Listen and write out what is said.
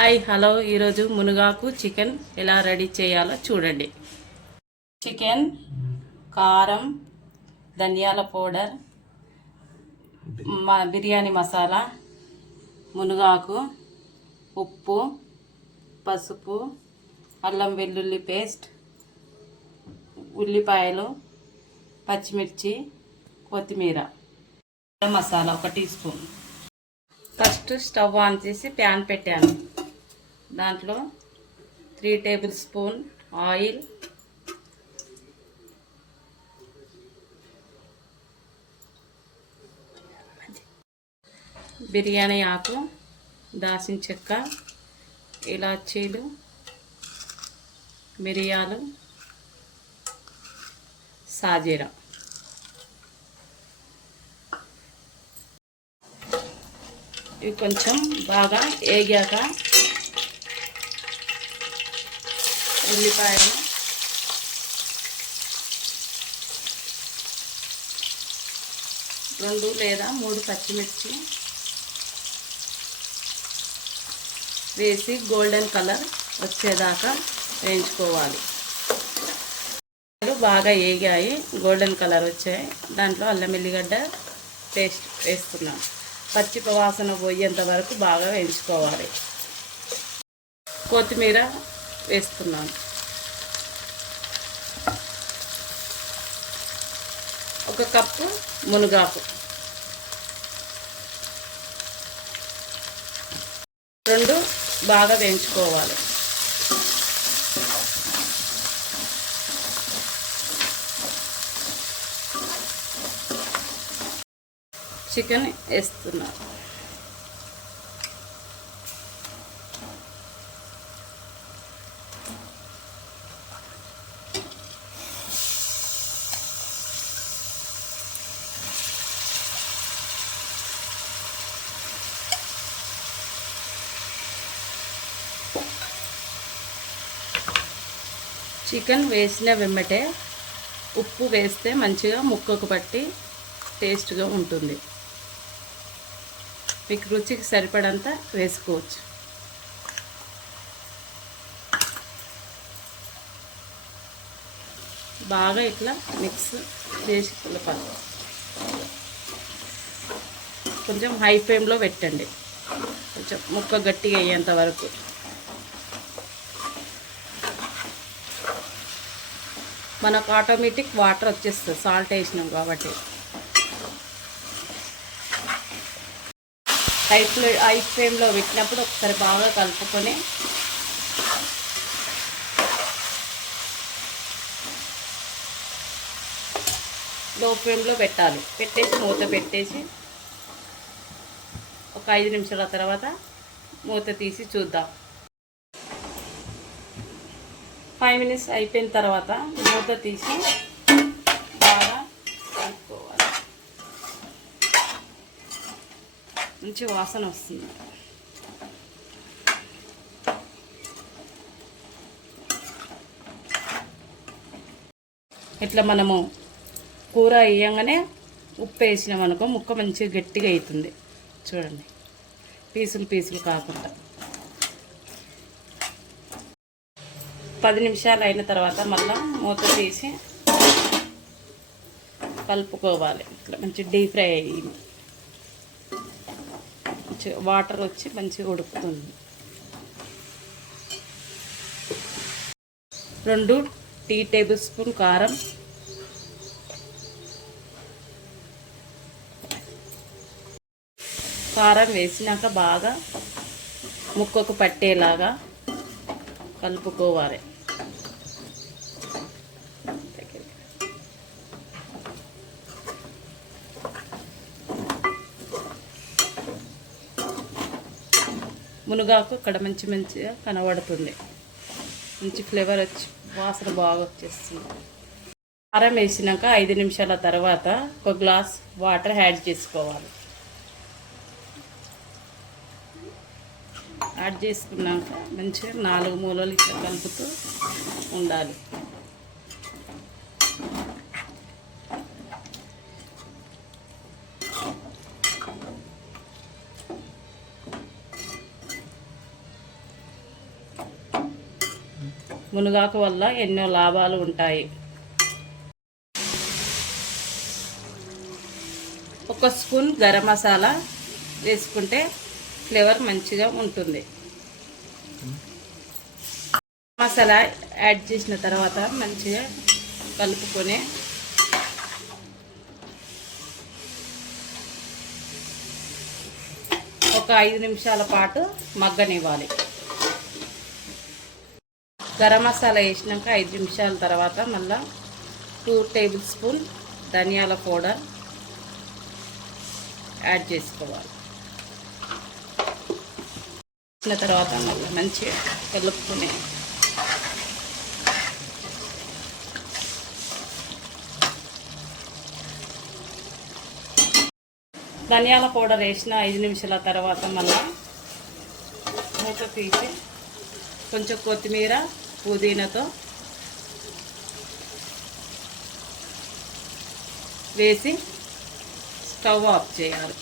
Hi hello. ఈరోజు మునగాకు chicken ఎలా రెడీ చేయాలో చూడండి. చికెన్ కారం ధనియాల పౌడర్ మా బిర్యానీ మసాలా మునగాకు ఉప్పు పసుపు అల్లం వెల్లుల్లి పేస్ట్ ఉల్లిపాయలు పచ్చిమిర్చి కొత్తిమీర మసాలా ఒక teaspoon. First stove on చేసి ప్యాన్ పెట్టాను. దాంట్లో three tablespoon oil biryani ఆకు దాసిన చెక్క ఇలాచీలు మిరియాలు సాజీరా. ఇవి కొంచెం బాగా వేగాక ఉల్లిపాయలు. రెండు లేదా మూడు పచ్చిమిర్చి. వేసి గోల్డెన్ కలర్ వచ్చేదాకా వేయించుకోవాలి. బాగా వేగాయి గోల్డెన్ కలర్ వచ్చాయి. దాంట్లో అల్లం ఎల్లిగడ్డ పేస్ట్ వేస్తున్నాం. పచ్చి వాసన పోయేంత వరకు బాగా వేయించుకోవాలి. కొత్తిమీర వేస్తున్నాను ఒక కప్పు మునగాకు. రెండు బాగా వేయించుకోవాలి. చికెన్ వేస్తున్నాను. చికెన్ వేసిన వెంబటే ఉప్పు వేస్తే మంచిగా ముక్కకు పట్టి టేస్ట్గా ఉంటుంది. మీకు రుచికి సరిపడంత వేసుకోవచ్చు. బాగా ఇట్లా మిక్స్ చేసి కలపాలి. కొంచెం హై ఫ్లేమ్లో పెట్టండి. కొంచెం ముక్క గట్టిగా అయ్యేంత వరకు. మనకు ఆటోమేటిక్ వాటర్ వచ్చేస్తుంది సాల్ట్ వేసినాం కాబట్టి. హై ఫ్లే హై ఫ్లేమ్లో పెట్టినప్పుడు ఒకసారి బాగా కలుపుకొని లో ఫ్లేమ్లో పెట్టాలి. పెట్టేసి మూత పెట్టేసి ఒక ఐదు నిమిషాల తర్వాత మూత తీసి చూద్దాం. ఫైవ్ మినిట్స్ అయిపోయిన తర్వాత మూత తీసి బాగా కలుపుకోవాలి. మంచి వాసన వస్తుంది. ఇట్లా మనము కూర వేయంగానే ఉప్పు వేసినాం అనుకో ముక్క మంచిగా గట్టిగా అవుతుంది చూడండి. పీసులు పీసులు కాకుండా. పది నిమిషాలు అయిన తర్వాత మళ్ళీ మూత తీసి కలుపుకోవాలి. ఇట్లా మంచి డీప్ ఫ్రై అయ్యింది మంచిగా వాటర్ వచ్చి మంచిగా ఉడుకుతుంది. రెండు టీ టేబుల్ స్పూన్ కారం. కారం వేసినాక బాగా ముక్కకు పట్టేలాగా కలుపుకోవాలి. మునగాకు ఇక్కడ మంచి మంచిగా కనబడుతుంది. మంచి ఫ్లేవర్ వచ్చి వాసన బాగా వచ్చేస్తుంది. కారం వేసినాక ఐదు నిమిషాల తర్వాత ఒక గ్లాస్ వాటర్ యాడ్ చేసుకోవాలి. యాడ్ చేసుకున్నాక మంచిగా నాలుగు మూలలు ఇట్లా కలుపుతూ ఉండాలి. మునగాకు వల్ల ఎన్నో లాభాలు ఉంటాయి. ఒక స్పూన్ గరం మసాలా వేసుకుంటే ఫ్లేవర్ మంచిగా ఉంటుంది. మసాలా యాడ్ చేసిన తర్వాత మంచిగా కలుపుకొని ఒక ఐదు నిమిషాల పాటు మగ్గనివ్వాలి. గరం మసాలా వేసినాక ఐదు నిమిషాల తర్వాత మళ్ళా టూ టేబుల్ స్పూన్ ధనియాల పౌడర్ యాడ్ చేసుకోవాలి. వచ్చిన తర్వాత మళ్ళీ మంచిగా కలుపుకునే ధనియాల పౌడర్ వేసిన ఐదు నిమిషాల తర్వాత మళ్ళీ మూత తీసి కొంచెం కొత్తిమీర పుదీనాతో వేసి స్టవ్ ఆఫ్ చేయాలి.